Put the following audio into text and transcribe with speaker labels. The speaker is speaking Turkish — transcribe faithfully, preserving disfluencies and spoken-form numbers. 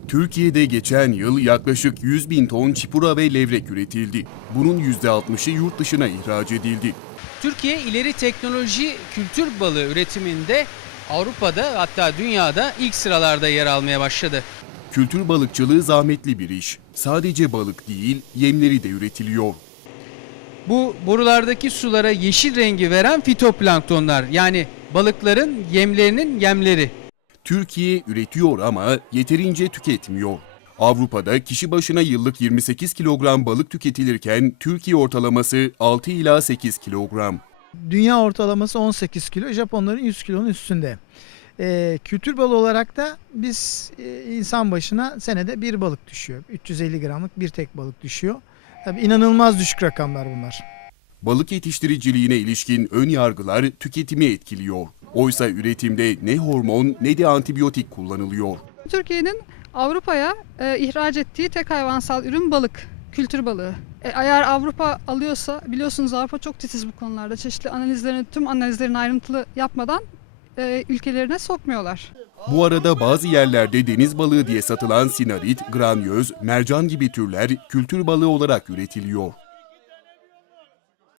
Speaker 1: Türkiye'de geçen yıl yaklaşık yüz bin ton çipura ve levrek üretildi. Bunun yüzde altmışı yurt dışına ihraç edildi.
Speaker 2: Türkiye ileri teknoloji kültür balığı üretiminde Avrupa'da hatta dünyada ilk sıralarda yer almaya başladı.
Speaker 1: Kültür balıkçılığı zahmetli bir iş. Sadece balık değil, yemleri de üretiliyor.
Speaker 2: Bu borulardaki sulara yeşil rengi veren fitoplanktonlar, yani balıkların yemlerinin yemleri.
Speaker 1: Türkiye üretiyor ama yeterince tüketmiyor. Avrupa'da kişi başına yıllık yirmi sekiz kilogram balık tüketilirken Türkiye ortalaması altı ila sekiz kilogram.
Speaker 3: Dünya ortalaması on sekiz kilo, Japonların yüz kilonun üstünde. Ee, kültür balığı olarak da biz e, insan başına senede bir balık düşüyor. üç yüz elli gramlık bir tek balık düşüyor. Tabii inanılmaz düşük rakamlar bunlar.
Speaker 1: Balık yetiştiriciliğine ilişkin ön yargılar tüketimi etkiliyor. Oysa üretimde ne hormon ne de antibiyotik kullanılıyor.
Speaker 4: Türkiye'nin Avrupa'ya e, ihraç ettiği tek hayvansal ürün balık, kültür balığı. E, eğer Avrupa alıyorsa, biliyorsunuz Avrupa çok titiz bu konularda. Çeşitli analizlerini, tüm analizlerini ayrıntılı yapmadan e, ülkelerine sokmuyorlar.
Speaker 1: Bu arada bazı yerlerde deniz balığı diye satılan sinarit, granyoz, mercan gibi türler kültür balığı olarak üretiliyor.